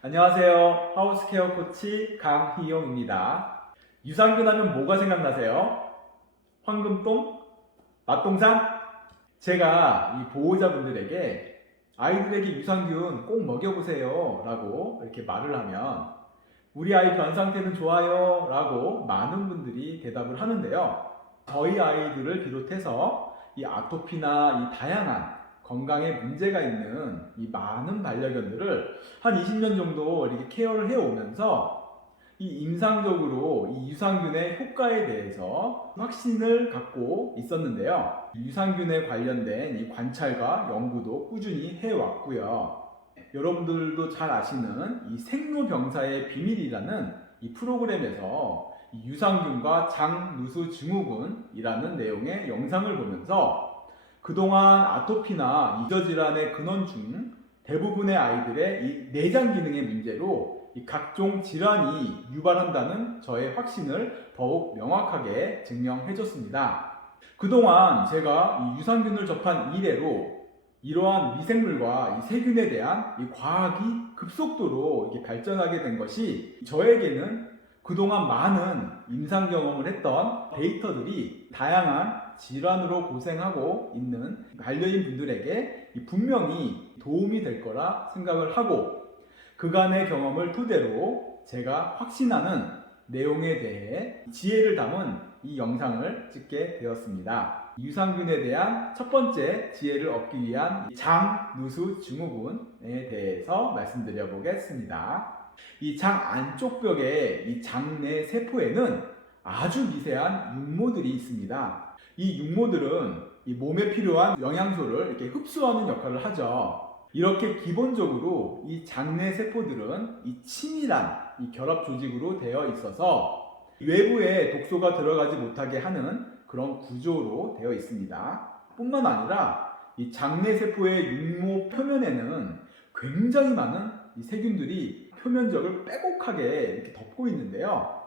안녕하세요. 하우스케어 코치 강희용입니다. 유산균 하면 뭐가 생각나세요? 황금똥? 맛동산? 제가 이 보호자분들에게 아이들에게 유산균 꼭 먹여보세요 라고 이렇게 말을 하면 우리 아이 변 상태는 좋아요 라고 많은 분들이 대답을 하는데요. 저희 아이들을 비롯해서 이 아토피나 이 다양한 건강에 문제가 있는 이 많은 반려견들을 한 20년 정도 이렇게 케어를 해오면서 이 임상적으로 이 유산균의 효과에 대해서 확신을 갖고 있었는데요. 유산균에 관련된 이 관찰과 연구도 꾸준히 해왔고요. 여러분들도 잘 아시는 이 생로병사의 비밀이라는 이 프로그램에서 이 유산균과 장누수 증후군이라는 내용의 영상을 보면서 그동안 아토피나 이저질환의 근원 중 대부분의 아이들의 이 내장 기능의 문제로 이 각종 질환이 유발한다는 저의 확신을 더욱 명확하게 증명해줬습니다. 그동안 제가 이 유산균을 접한 이래로 이러한 미생물과 이 세균에 대한 이 과학이 급속도로 이렇게 발전하게 된 것이 저에게는 그동안 많은 임상 경험을 했던 데이터들이 다양한 질환으로 고생하고 있는 반려인 분들에게 분명히 도움이 될 거라 생각을 하고 그간의 경험을 토대로 제가 확신하는 내용에 대해 지혜를 담은 이 영상을 찍게 되었습니다. 유산균에 대한 첫 번째 지혜를 얻기 위한 장누수 증후군에 대해서 말씀드려 보겠습니다. 이 장 안쪽 벽의 이 장내 세포에는 아주 미세한 육모들이 있습니다. 이 육모들은 이 몸에 필요한 영양소를 이렇게 흡수하는 역할을 하죠. 이렇게 기본적으로 이 장내 세포들은 이 치밀한 이 결합 조직으로 되어 있어서 외부에 독소가 들어가지 못하게 하는 그런 구조로 되어 있습니다. 뿐만 아니라 이 장내 세포의 육모 표면에는 굉장히 많은 이 세균들이 표면적을 빼곡하게 이렇게 덮고 있는데요.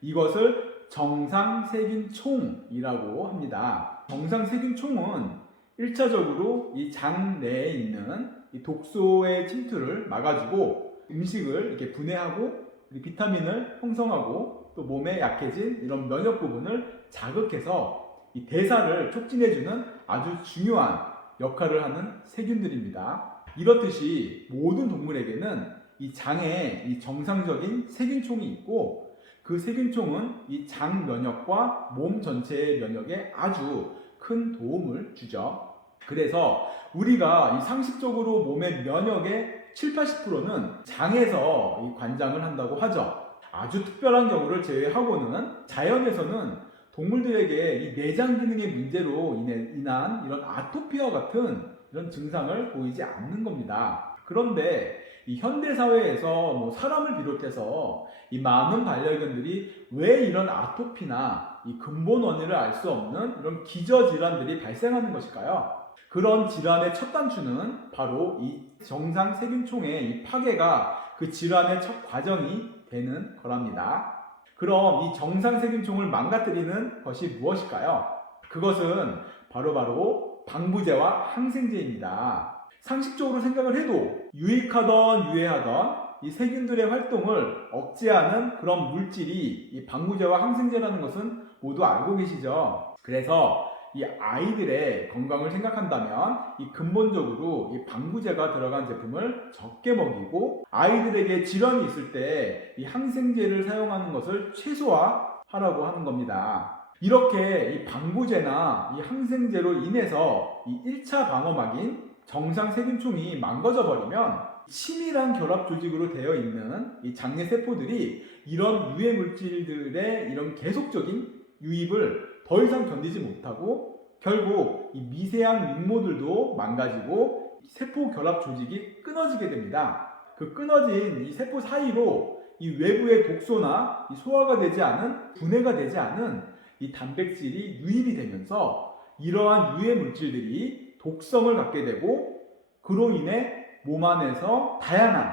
이것을 정상세균총이라고 합니다. 정상세균총은 1차적으로 이 장내에 있는 이 독소의 침투를 막아주고 음식을 이렇게 분해하고 비타민을 형성하고 또 몸에 약해진 이런 면역 부분을 자극해서 이 대사를 촉진해주는 아주 중요한 역할을 하는 세균들입니다. 이렇듯이 모든 동물에게는 이 장에 이 정상적인 세균총이 있고 그 세균총은 이 장 면역과 몸 전체의 면역에 아주 큰 도움을 주죠. 그래서 우리가 이 상식적으로 몸의 면역의 7~80%는 장에서 이 관장을 한다고 하죠. 아주 특별한 경우를 제외하고는 자연에서는 동물들에게 이 내장 기능의 문제로 인한 이런 아토피와 같은 이런 증상을 보이지 않는 겁니다. 그런데 이 현대사회에서 사람을 비롯해서 이 많은 반려견들이 왜 이런 아토피나 이 근본 원인을 알 수 없는 이런 기저질환들이 발생하는 것일까요? 그런 질환의 첫 단추는 바로 이 정상세균총의 이 파괴가 그 질환의 첫 과정이 되는 거랍니다. 그럼 이 정상세균총을 망가뜨리는 것이 무엇일까요? 그것은 바로 방부제와 항생제입니다. 상식적으로 생각을 해도 유익하던 유해하던 이 세균들의 활동을 억제하는 그런 물질이 이 방부제와 항생제라는 것은 모두 알고 계시죠? 그래서 이 아이들의 건강을 생각한다면 이 근본적으로 이 방부제가 들어간 제품을 적게 먹이고 아이들에게 질환이 있을 때 이 항생제를 사용하는 것을 최소화하라고 하는 겁니다. 이렇게 이 방부제나 이 항생제로 인해서 이 1차 방어막인 정상세균총이 망가져 버리면 치밀한 결합 조직으로 되어 있는 이 장내 세포들이 이런 유해 물질들의 이런 계속적인 유입을 더 이상 견디지 못하고 결국 이 미세한 육모들도 망가지고 세포 결합 조직이 끊어지게 됩니다. 그 끊어진 이 세포 사이로 이 외부의 독소나 이 소화가 되지 않은 분해가 되지 않은 이 단백질이 유입이 되면서 이러한 유해 물질들이 독성을 갖게 되고 그로 인해 몸 안에서 다양한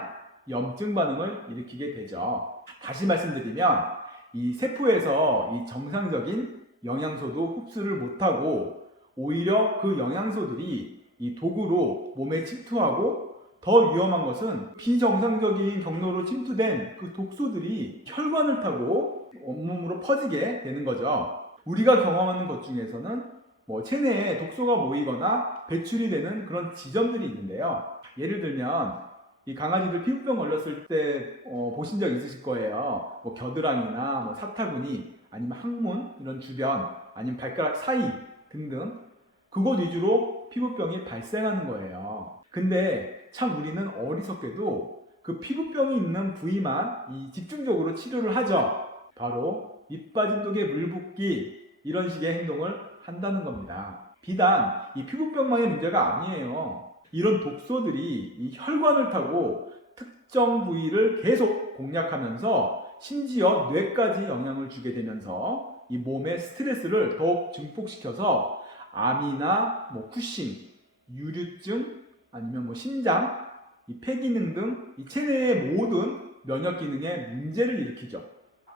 염증 반응을 일으키게 되죠. 다시 말씀드리면 이 세포에서 이 정상적인 영양소도 흡수를 못하고 오히려 그 영양소들이 이 독으로 몸에 침투하고 더 위험한 것은 비정상적인 경로로 침투된 그 독소들이 혈관을 타고 온몸으로 퍼지게 되는 거죠. 우리가 경험하는 것 중에서는 체내에 독소가 모이거나 배출이 되는 그런 지점들이 있는데요. 예를 들면 이 강아지들 피부병 걸렸을 때 보신 적 있으실 거예요. 겨드랑이나 사타구니 아니면 항문 이런 주변 아니면 발가락 사이 등등 그곳 위주로 피부병이 발생하는 거예요. 근데 참 우리는 어리석게도 그 피부병이 있는 부위만 집중적으로 치료를 하죠. 바로 밑 빠진 독에 물 붓기 이런 식의 행동을 한다는 겁니다. 비단 이 피부병만의 문제가 아니에요. 이런 독소들이 이 혈관을 타고 특정 부위를 계속 공략하면서 심지어 뇌까지 영향을 주게 되면서 이 몸의 스트레스를 더욱 증폭시켜서 암이나 쿠싱, 유류증 아니면 신장, 이 폐기능 등 이 체내의 모든 면역 기능에 문제를 일으키죠.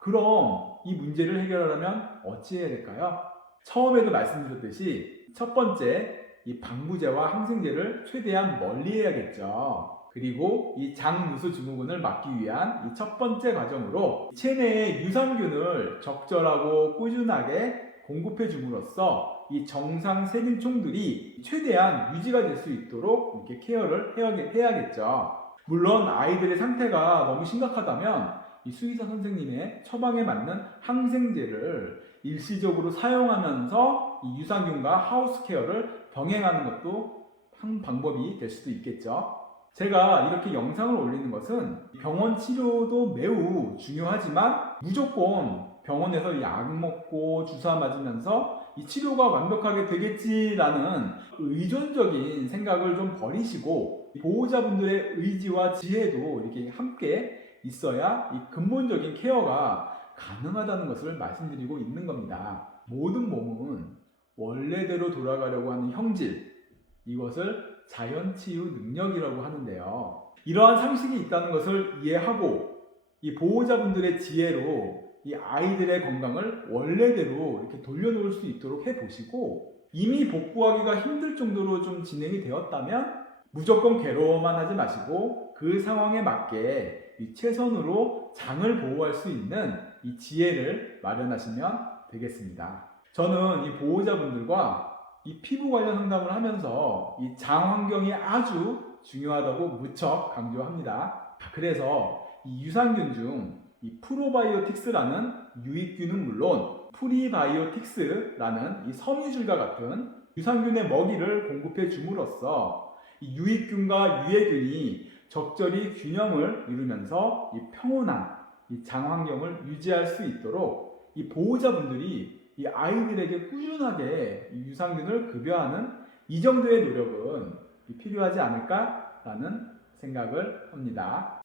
그럼 이 문제를 해결하려면 어찌 해야 될까요? 처음에도 말씀드렸듯이 첫 번째, 이 방부제와 항생제를 최대한 멀리 해야겠죠. 그리고 이 장누수 증후군을 막기 위한 이 첫 번째 과정으로 체내의 유산균을 적절하고 꾸준하게 공급해 줌으로써 이 정상 세균총들이 최대한 유지가 될 수 있도록 이렇게 케어를 해야겠죠. 물론 아이들의 상태가 너무 심각하다면 이 수의사 선생님의 처방에 맞는 항생제를 일시적으로 사용하면서 이 유산균과 하우스케어를 병행하는 것도 한 방법이 될 수도 있겠죠. 제가 이렇게 영상을 올리는 것은 병원 치료도 매우 중요하지만 무조건 병원에서 약 먹고 주사 맞으면서 이 치료가 완벽하게 되겠지라는 의존적인 생각을 좀 버리시고 보호자분들의 의지와 지혜도 이렇게 함께 있어야 이 근본적인 케어가 가능하다는 것을 말씀드리고 있는 겁니다. 모든 몸은 원래대로 돌아가려고 하는 형질, 이것을 자연치유 능력이라고 하는데요. 이러한 상식이 있다는 것을 이해하고 이 보호자분들의 지혜로 이 아이들의 건강을 원래대로 이렇게 돌려놓을 수 있도록 해보시고 이미 복구하기가 힘들 정도로 좀 진행이 되었다면 무조건 괴로워만 하지 마시고 그 상황에 맞게 이 최선으로 장을 보호할 수 있는 이 지혜를 마련하시면 되겠습니다. 저는 이 보호자분들과 이 피부 관련 상담을 하면서 이 장 환경이 아주 중요하다고 무척 강조합니다. 그래서 이 유산균 중 이 프로바이오틱스라는 유익균은 물론 프리바이오틱스라는 이 섬유질과 같은 유산균의 먹이를 공급해 줌으로써 이 유익균과 유해균이 적절히 균형을 이루면서 이 평온한 이 장 환경을 유지할 수 있도록 이 보호자분들이 이 아이들에게 꾸준하게 이 유산균을 급여하는 이 정도의 노력은 필요하지 않을까라는 생각을 합니다.